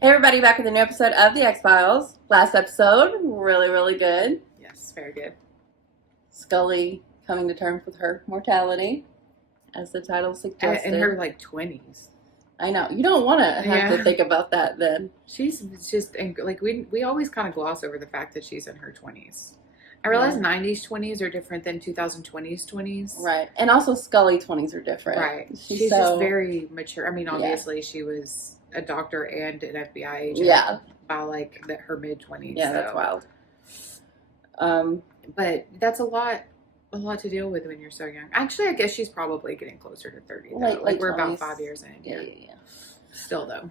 Hey everybody, back with a new episode of The X-Files. Last episode, really good. Yes, very good. Scully coming to terms with her mortality, as the title suggested. In her, 20s. I know. You don't want to have to think about that then. She's just, we always kind of gloss over the fact that she's in her 20s. I realize 90s 20s are different than 2020s 20s. Right. And also Scully 20s are different. Right. She's just very mature. I mean, obviously she was a doctor and an FBI agent. Yeah. By her mid-20s. Yeah, that's wild. But that's a lot to deal with when you're so young. Actually, I guess she's probably getting closer to 30 though. We're 20s. About 5 years in. Yeah. Still though.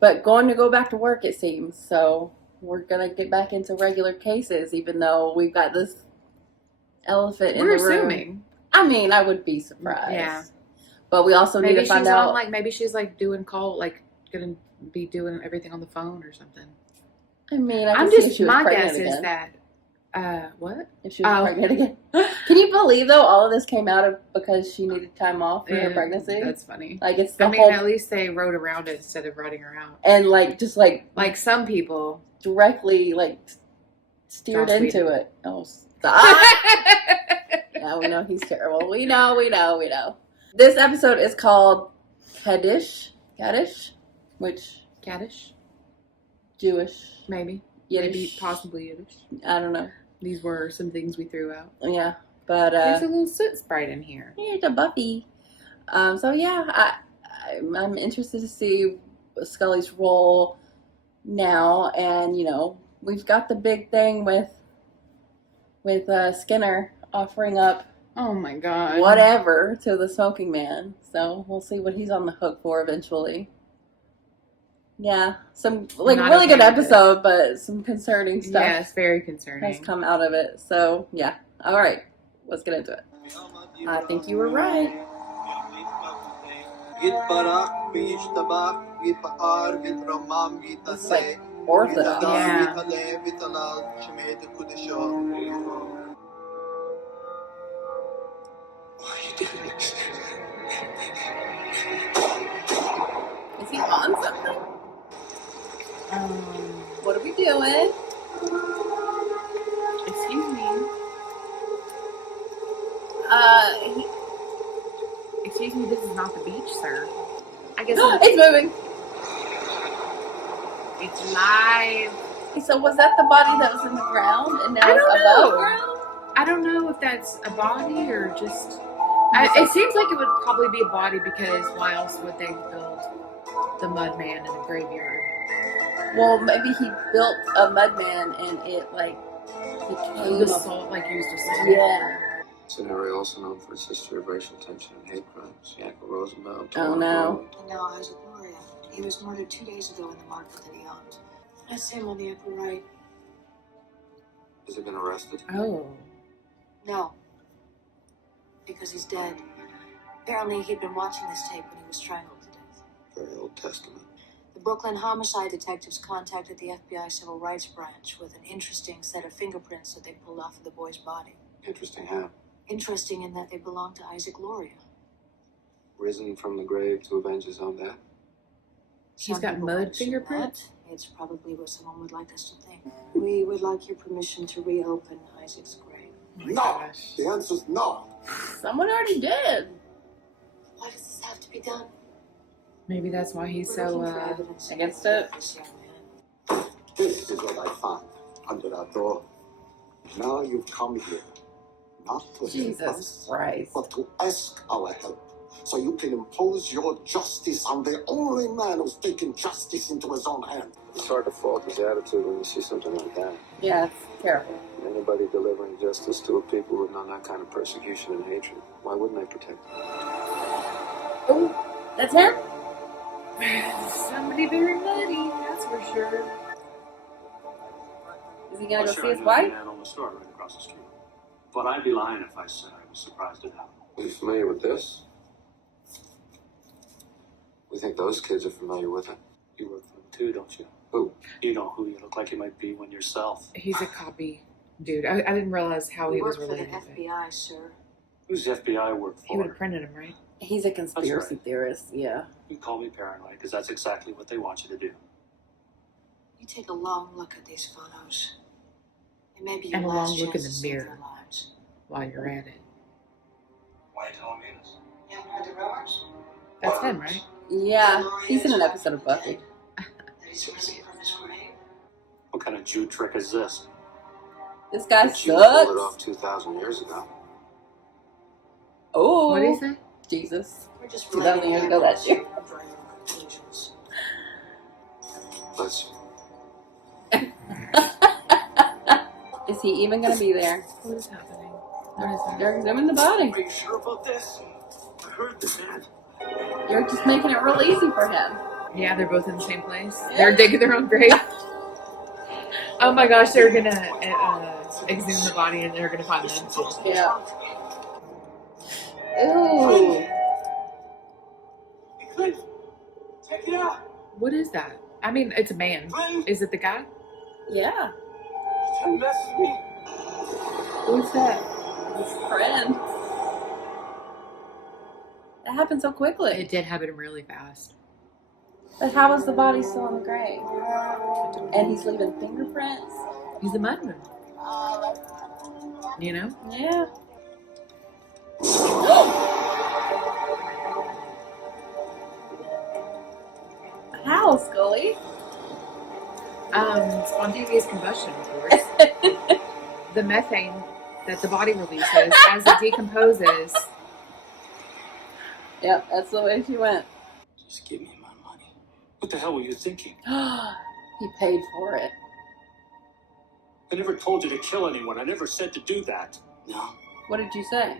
But going to go back to work, it seems. So we're gonna get back into regular cases, even though we've got this elephant in the room. We're assuming. I mean, I would be surprised. Yeah. But we also need to find out. Maybe she's doing gonna be doing everything on the phone or something. I mean, my guess is that. What? If she was pregnant again. Can you believe though all of this came out of because she needed time off for her pregnancy? That's funny. It's at least they wrote around it instead of writing her out. And some people directly steered into it. Oh, stop! Yeah, we know he's terrible. We know. This episode is called Kaddish, which Kaddish, Jewish, maybe Yiddish, maybe possibly Yiddish. I don't know. These were some things we threw out. Yeah, but there's a little soot sprite in here. Here's a Buffy. So yeah, I'm interested to see Scully's role now, and we've got the big thing with Skinner offering up. Oh my God. Whatever to the smoking man. So we'll see what he's on the hook for eventually. Yeah, some really good episode, but some concerning stuff. Yeah, it's very concerning. Has come out of it. So yeah, all right, let's get into it. I think you were right. It's like Orthodox. Yeah. Is he on something? What are we doing? Excuse me. Excuse me, this is not the beach, sir. I guess it's moving. It's live. So was that the body that was in the ground and now it's above ground? I don't know if that's a body or just... it seems like it would probably be a body because why else would they build the mud man in the graveyard? Well, maybe he built a mud man and it became the soul, used a soul. Yeah. It's an area also known for its history of racial tension and hate crimes. Yankel Rosenbaum. Oh no. And now Isaac Gloria. He was murdered 2 days ago in the market that he owned. I see him on the upper right. Has he been arrested? Oh. No. Because he's dead. Apparently he'd been watching this tape when he was strangled to death. Very Old Testament. The Brooklyn homicide detectives contacted the FBI Civil Rights Branch with an interesting set of fingerprints that they pulled off of the boy's body. Interesting how? Interesting in that they belong to Isaac Gloria. Risen from the grave to avenge his own death? He's got mud fingerprints? It's probably what someone would like us to think. We would like your permission to reopen Isaac's grave. No! The answer's no! Someone already did. Why does this have to be done? Maybe that's why he's so against it. This is what I found under that door. Now you've come here, not to Jesus help us, Christ. but to ask our help, so you can impose your justice on the only man who's taken justice into his own hand. It's hard to fault his attitude when you see something like that. Yeah, it's terrible. Anybody delivering justice to a people who've known that kind of persecution and hatred, why wouldn't they protect them? Oh, that's him? Somebody very muddy, that's for sure. Is he gonna go see his wife? On the store right across the street. But I'd be lying if I said I was surprised it happened. Are you familiar with this? We think those kids are familiar with it. You work for them too, don't you? Who? You know who you look like you might be when yourself. He's a copy dude. I didn't realize how he was related. related. For the FBI, sir. Who's the FBI work He would for? have printed him, right? He's a conspiracy theorist, yeah. You can call me paranoid, because that's exactly what they want you to do. You take a long look at these photos. It may be your And a last long look chance in the to save mirror. their lives. While you're at it. Why are you telling me this? You haven't heard the rumors? That's him, right? Yeah, he's in an episode of Buffy. That he's risen from his grave? What kind of Jew trick is this? This guy But you pulled it sucks. off 2,000 years ago. Oh, What did he say? Jesus. We're just 2,000 years ago that year. drawing conclusions. Let's. Is he even going to be there? What is happening? What is that? They're examining the body. Are you sure about this? I heard the man. You're just making it real easy for him. Yeah, they're both in the same place. They're digging their own grave. Oh my gosh, they're gonna exhume the body and they're gonna find them too. Yeah. Ooh. Cliff, check it out. What is that? I mean, it's a man. Is it the guy? Yeah. Don't mess with me. Who's that? His friend. That happened so quickly. It did happen really fast. But how is the body still in the grave? And he's leaving fingerprints? He's a mudman. You know? Yeah. How, Scully? Spontaneous combustion, of course. The methane that the body releases as it decomposes. Yep, that's the way she went. Just give me my money. What the hell were you thinking? He paid for it. I never told you to kill anyone. I never said to do that. No. What did you say?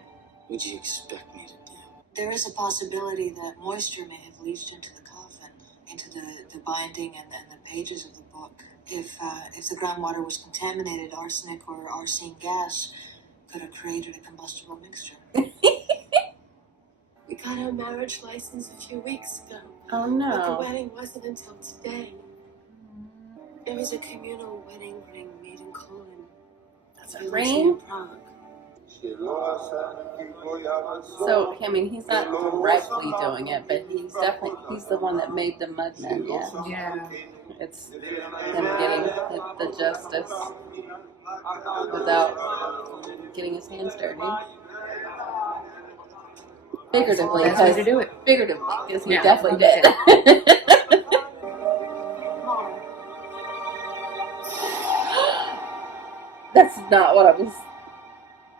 What'd you expect me to do? There is a possibility that moisture may have leached into the coffin, into the binding and the pages of the book. If the groundwater was contaminated, arsenic or arsine gas could have created a combustible mixture. We got our marriage license a few weeks ago, Oh but the no. wedding wasn't until today. There was a communal wedding ring made in Cologne. That's a village ring? near Prague. So, I mean, he's not directly doing it, but he's the one that made the mudmen, yeah. Yeah. It's him getting the justice without getting his hands dirty. Figuratively, That's the way to do it. Figuratively, because he Yeah. definitely did. That's not what I was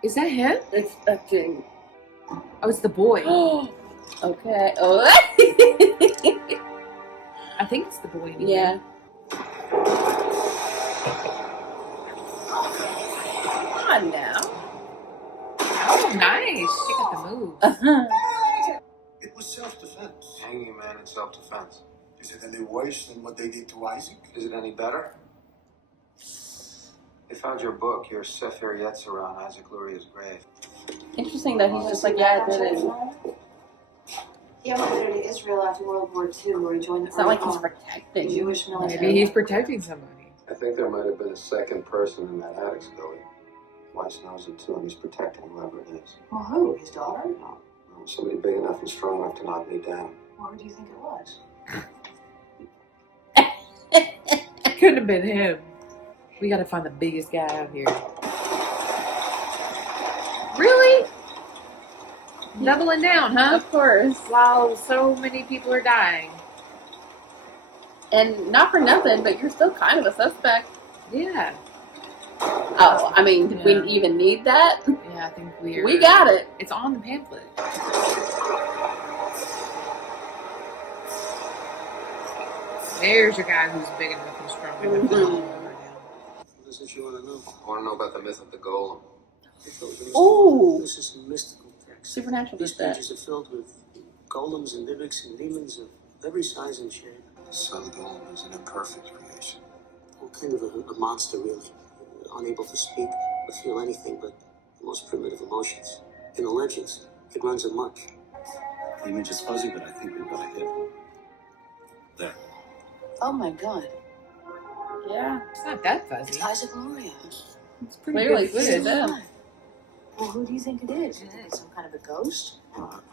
Is that him? expecting. Oh, it's the boy. Okay. Oh. I think it's the boy. Anyway. Yeah. Come on now. Oh, nice. She got the move. It was self-defense. Hanging a man in self-defense. Is it any worse than what they did to Isaac? Is it any better? They found your book, your Sefer Yetzirah on Isaac Luria's grave. Interesting that he's just like, yeah, I did it. He emigrated to Israel after World War II, where he joined the It's not like he's the protecting you. Jewish military. Maybe he's protecting somebody. I think there might have been a second person in that attic, Scully. Weiss knows it too, and he's protecting whoever it is. Well, who? His daughter? No, somebody big enough and strong enough to knock me down. Well, who do you think it was? Couldn't have been him. We gotta find the biggest guy out here. Really? Doubling down, huh? Of course. While so many people are dying. And not for nothing, but you're still kind of a suspect. Yeah. Oh, I mean, did we even need that? Yeah, I think we're... We got it. It's on the pamphlet. There's your guy who's big enough and strong enough to hold him over now. What is it you want to know? I want to know about the myth of the golem. Ooh. This is some mystical text. Supernatural These did that. pages are filled with golems and mimics and demons of every size and shape. So the golem is an imperfect creation. Well, kind of a monster, really. Unable to speak or feel anything but the most primitive emotions. In the legends, it runs amok. The image is fuzzy, but I think we've got a hit. There. Oh my God! Yeah. It's not that It's fuzzy. Isaac Luria. It's pretty Clearly good good. footage. Yeah. alive. Well, who do you think it is? Is it some kind of a ghost?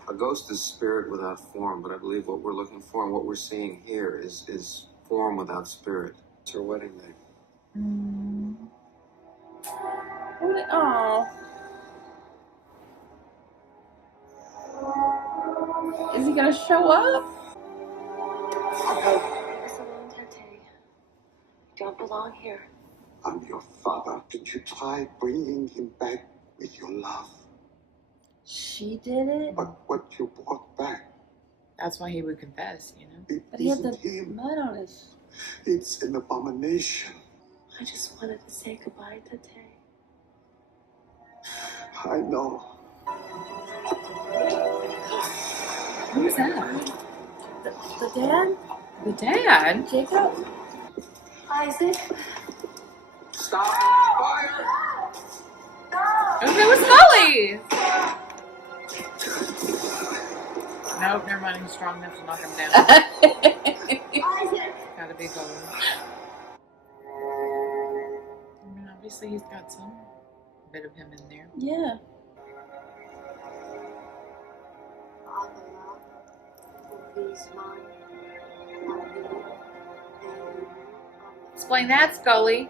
A ghost is spirit without form, but I believe what we're looking for and what we're seeing here is form without spirit. It's her wedding day. Oh. Is he gonna show up? Leave us alone, Tate. You don't belong here. I'm your father. Did you try bringing him back with your love? She did it? But what you brought back, That's why he would confess, you know? it But he had the isn't him. mud on his... It's an abomination. I just wanted to say goodbye, Tate. I know. Who's that? The dad? The dad? Jacob? Isaac? Stop! Fire! Oh, it was Sully! Nope, never mind. He's strong enough to knock him down. Isaac! Gotta be gold. I mean, obviously he's got some bit of him in there. Yeah. Explain that, Scully.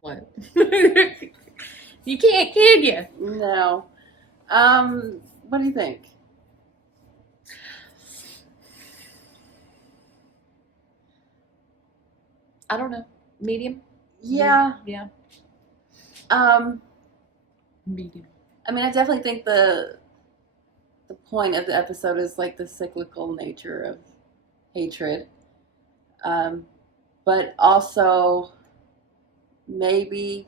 What? You can't, can you? No. What do you think? I don't know. Medium? Yeah. Yeah. Medium. I mean, I definitely think the point of the episode is like the cyclical nature of hatred. But also maybe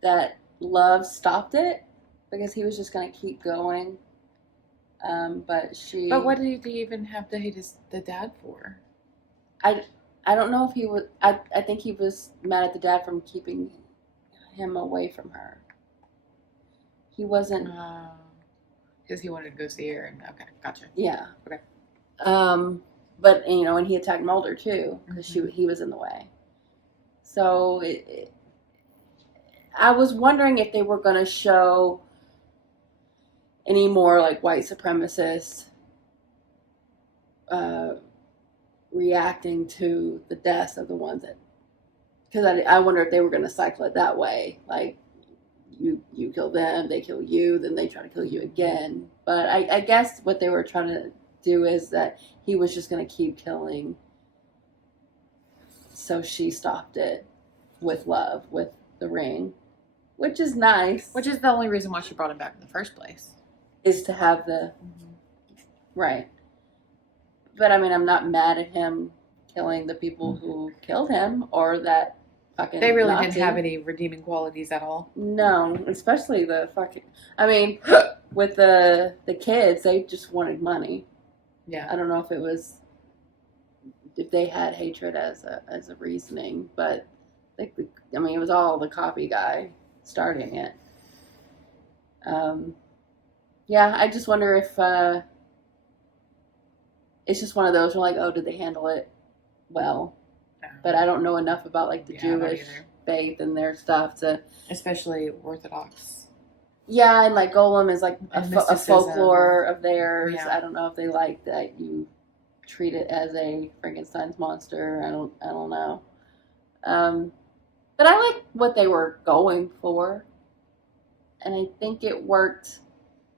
that love stopped it because he was just going to keep going. But what did he even have to hate the dad for? I don't know if he was... I think he was mad at the dad from keeping him away from her. He wasn't... Because he wanted to go see her. And okay, gotcha. Yeah. Okay. But, you know, and he attacked Mulder, too, because he was in the way. So, I was wondering if they were going to show any more, like, white supremacists reacting to the deaths of the ones that... Because I wonder if they were going to cycle it that way. Like, you kill them, they kill you, then they try to kill you again. But I guess what they were trying to do is that he was just going to keep killing. So she stopped it with love, with the ring, which is nice. Which is the only reason why she brought him back in the first place. Is to have the... Right. But I mean, I'm not mad at him killing the people who killed him or that fucking They really Nazi. didn't have any redeeming qualities at all. No, especially the fucking... I mean, with the kids, they just wanted money. Yeah. I don't know if it was... If they had hatred as a reasoning, but I mean, it was all the copy guy starting it. Yeah, I just wonder if it's just one of those where like, oh, did they handle it well? No. But I don't know enough about like the Jewish faith and their stuff to... Especially Orthodox. Yeah, and like Golem is like a mysticism. folklore of theirs. Yeah. I don't know if they like that you treat it as a Frankenstein's monster. I don't know. But I like what they were going for, and I think it worked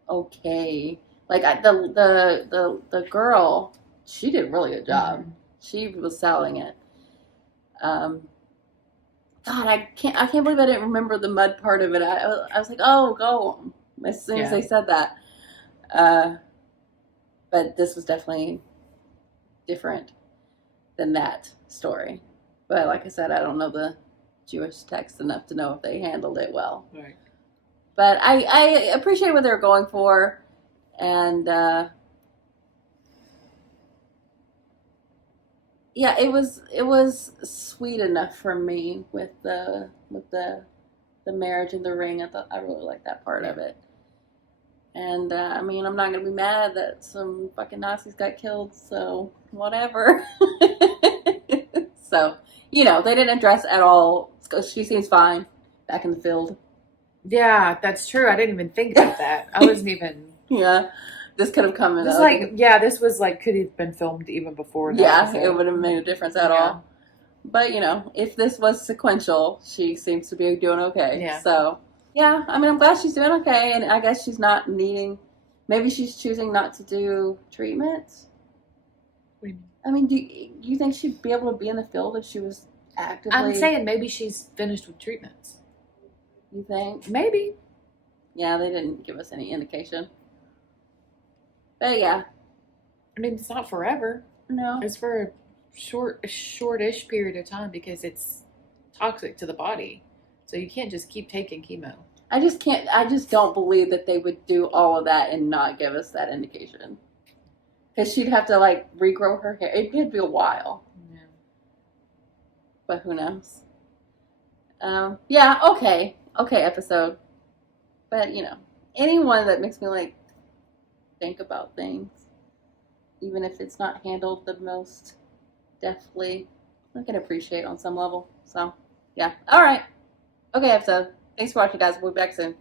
okay. Like the girl, she did a really good job. Mm-hmm. She was selling it. God, I can't believe I didn't remember the mud part of it. I was like, oh, go as soon as they said that. But this was definitely different than that story. But like I said, I don't know the Jewish text enough to know if they handled it well. Right. But I appreciate what they were going for, and yeah, it was sweet enough for me with the marriage and the ring. I really liked that part of it. And I mean, I'm not gonna be mad that some fucking Nazis got killed, so whatever. So, you know, they didn't address at all. She seems fine back in the field. Yeah, that's true. I didn't even think about that. I wasn't even. Yeah. This could have come in. This this was like could have been filmed even before that. Yeah, episode. it would have made a difference at all. But, if this was sequential, she seems to be doing okay. Yeah. So, yeah, I mean, I'm glad she's doing okay. And I guess she's not needing, maybe she's choosing not to do treatment. What do you mean? I mean, do you think she'd be able to be in the field if she was actively? I'm saying maybe she's finished with treatments. You think? Maybe. Yeah, they didn't give us any indication. But yeah. I mean, it's not forever. No. It's for a shortish period of time because it's toxic to the body. So you can't just keep taking chemo. I just don't believe that they would do all of that and not give us that indication. Because she'd have to, regrow her hair. It'd be a while. Yeah. But who knows? Yeah, okay. Okay, episode. But, anyone that makes me, think about things, even if it's not handled the most deftly, I can appreciate on some level. So, yeah. All right. Okay, episode. Thanks for watching, guys. We'll be back soon.